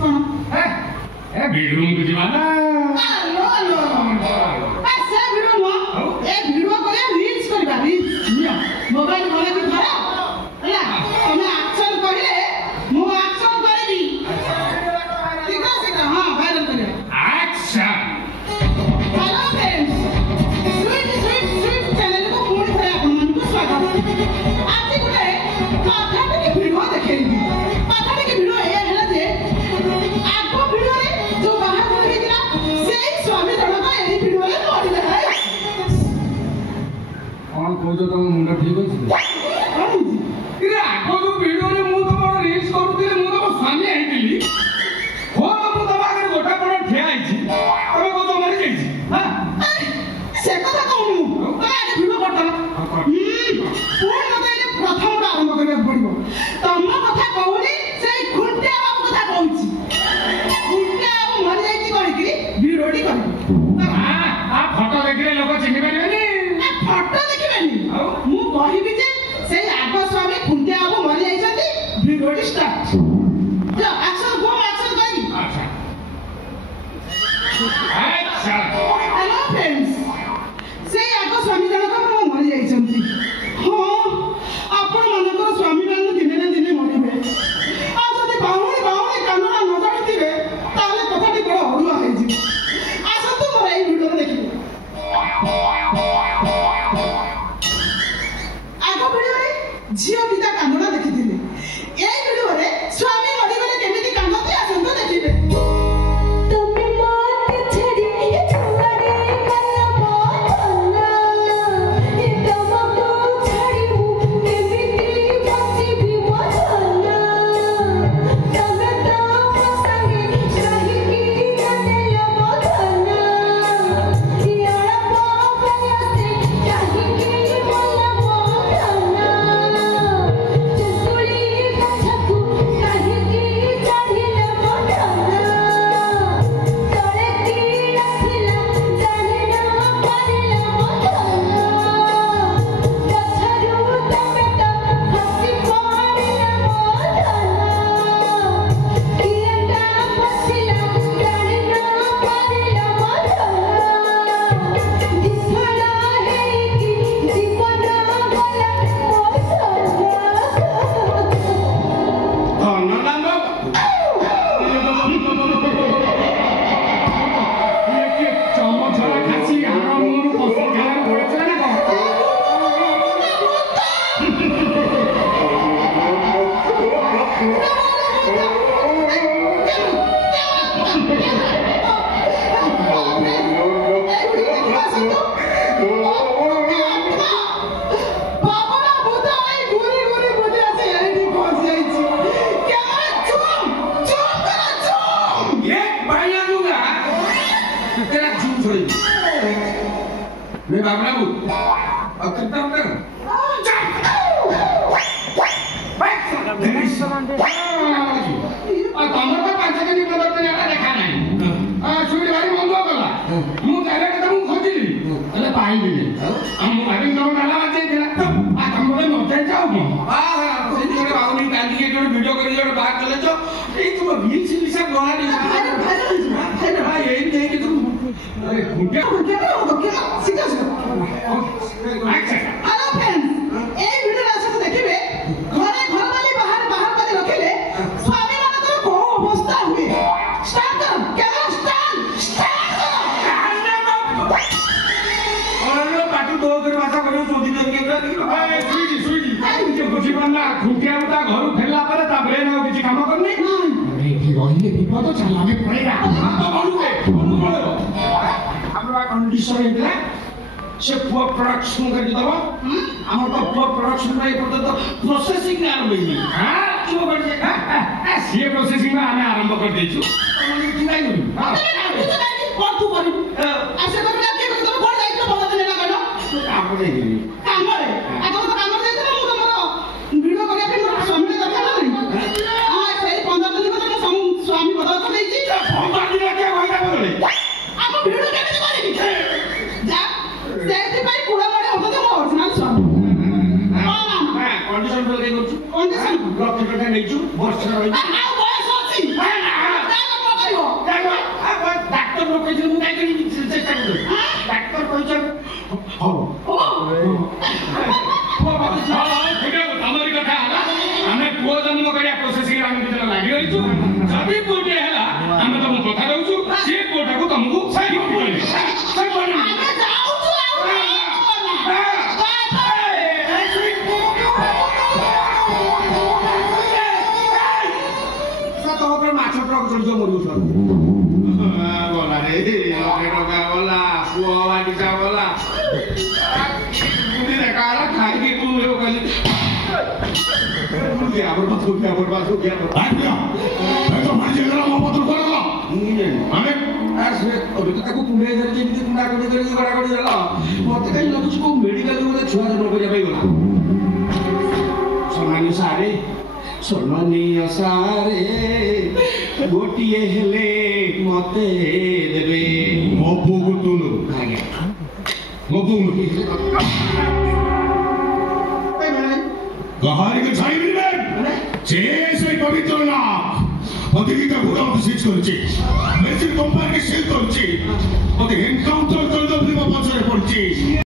कौन ए वीडियो को जीवाना no no ऐसे वीडियो नो ए वीडियो करे रील्स करबा रील्स मोबाइल वाला भी धरा ହେଲା ତମେ ଆକ୍ସନ କହିଲେ ମୁଁ ଆକ୍ସନ କରିବି ଠିକ ଅଛି ନା ହଁ ଭାଇରାଲ କରିବା action hello friends sweet channel को पूरी तरह आपको स्वागत आज गोटे कथा के वीडियो देखेली कथा के वीडियो ए हैला जे आगो वीडियो रे जो बाहर कर हेतिला सेही स्वामी जनक ए वीडियो रे मरि देखाय कौन खोजो तुम मुंडा ठीक अछि इरे आगो जो वीडियो रे मु तो रील्स करूतिले मु तो स्वामी आइतिली हो तो मु तो आगे गोटा बड़ ठिया आइछि तमे को तो मरि जाइछि हां से कथा कहू तमे आगे वीडियो करतला पूर्ण मते प्रथम आरंभ करबा पड़िबो तम कथा कहूनी सेही खुंटे बाबू कथा कहूछि खुंटे बाबू मरि जाइछि कहि कि वीडियोटी करबो हां आ फोटो देखले लोग चिन्हि परिबेनी फोटो देखिबेनी मु कहिबि जे सेही आगो स्वामी खुंटे बाबू मरि जाइछथि वीडियोटी स्टार्ट जा एक्शन गो एक्शन करिबि अच्छा एक्शन हेलो फ्रेंड्स सेही आगो स्वामी जनक मरि जाइछथि हां आपण मानकर स्वामी मान दिने ना दिने मरिबे आ जदि बाहुनी कानना न जानिथिबे ताले कथाटी बड़ हरुआ हे जी आसंतु मोर एई वीडियो देखिबे आगो वीडियो रे झियो पिता कानना देखिथिले एई वीडियो रे स्वामी मरिगले केमिति कानती आसंतु देखिबे तमे मत छड़ी छुआरे कलमा कन्ना ए तमको छड़ी केमिति बसिबी मधना तमे तम संगे रही की जानेला मधना यारा पापयते चाहि की बोला मधना चुसुली कछकु कहि की चढ़िला मधना तळे की रखिला जानेला परिला मधना पछरु तमे त हसी पारिला मधना किरंगा पछिला जानेला परिला मधना दिसला हेकी जीवन गला मधना धननांग ये के चमचरा खासी आरा मुंड पसे खान पड़े ना बाबा बुता आई गुरी बुझे से एडी पहुंच जाईची कैमरा चुम करा चुम एक बाया दूंगा तेरा झूठ छोड़ी मैं बाबला हूँ अब कितना कर तमर तो 5 दिन बदलते जाता देखा नहीं सुबह भारी बंद कला मु डायरेक्ट तुम खोजिली अरे पाई दिले हम भारी तो नाला बाजे दिला आ तमरे मते जाओ मो से जोरे बाउनी कांदी के जोरे वीडियो करी जोरे बाहर चले जो ए तुम रील सिलिसा गला नहीं भाई ये नहीं कि तुम अरे खुंटे सीधा अच्छा हेलो फ्रेंड्स ए वीडियो आसत देखिबे घरे घर वाली बाहर कर रखिले स्वामी मानकर को अवस्था हुए स्टार्ट कर कैमरा स्टार्ट और लो पाटू दो कर भाषा करियो सोदी दे के ए सुईजी जे बुझी बन्ना खुंटिया उता घर फेला पर ता ब्रेन हो किछि काम करनी अरे की रहिले विपद चलाने पड़ेगा तो बोलुए हमरा कंडीशन हेला से फुआ प्रोडक्शन कर दबो हमर तो फुआ प्रोडक्शन में पड़ता तो प्रोसेसिंग आरंभ होई हां क्यों कर दे सी प्रोसेसिंग में आने आरंभ कर देछु तमने की नहीं करू हां कौन तू करी ऐसे कर के तो बोल दायित्व बता देना कहलो काम नहीं करी काम रे आगो तो काम दे देना मु तमरो वीडियो करे फिर स्वामी दरकार नहीं हां सही 15 दिन को तो स्वामी बदल कर देछि 15 दिन के होइता बोले आप वीडियो केमिति करी जा सेति भाई पुरा बडे होतो तो ओरिजिनल स्वामी हां कंडीशन बोल के करछु कंडीशन ब्लॉक टिकट नहीं छु वर्ष रही आ बयस अछि ଯଦି ପୁଅଟିଏ ହେଲା ଆମେ ତମକୁ କଥା ଦଉଛୁ ସେ ପୁଅଟାକୁ ତମକୁ ସାଇଡ୍ କରିବେ ଆମେ ଯାଉଛୁ ମାଛ ଟ୍ରକ୍ ଚଢିଛ ମରିବୁ ଗଲା ରେ ଟଙ୍କା ଗଲା ପୁଅ ବାଟିଟା ଗଲା ଦେଖା ହେଲା ଖାଇକି କହିଲି ତାକୁ କୁଣ୍ଡେଇ ଧରିଛି ଏମିତି କୁଣ୍ଡା କୁଣ୍ଡି କରିକି ଗଡ଼ାଗଡ଼ି ଦେଲ ମତେ କାହିଁ ଲାଗୁଛି କୋଉ ମେଡିକାଲ ଗୋଟେ ଛୁଆ ଜନ୍ମ କରିବା ପାଇଁ ଗଲା ସମାନୀୟ ସାରେ ସମ୍ମାନୀୟ ସାରେ ଗୋଟିଏ ହେଲେ ମତେ ଦେବେ ମୋ ପୁଅକୁ ତୁଲୁ ଆଜ୍ଞା ମୋ ପୁଅକୁ କାହାରିକୁ ଛାଡ଼ିବିନି ଯେ ସେ ପବିତ୍ର ନା ଅଧିକିତ ଗୁଣ ମତେ ସିଜ୍ କରୁଛି ମେସିନ୍ କମ୍ପାନୀକି ସିଲ୍ କରୁଛି ମତେ ହିଂସା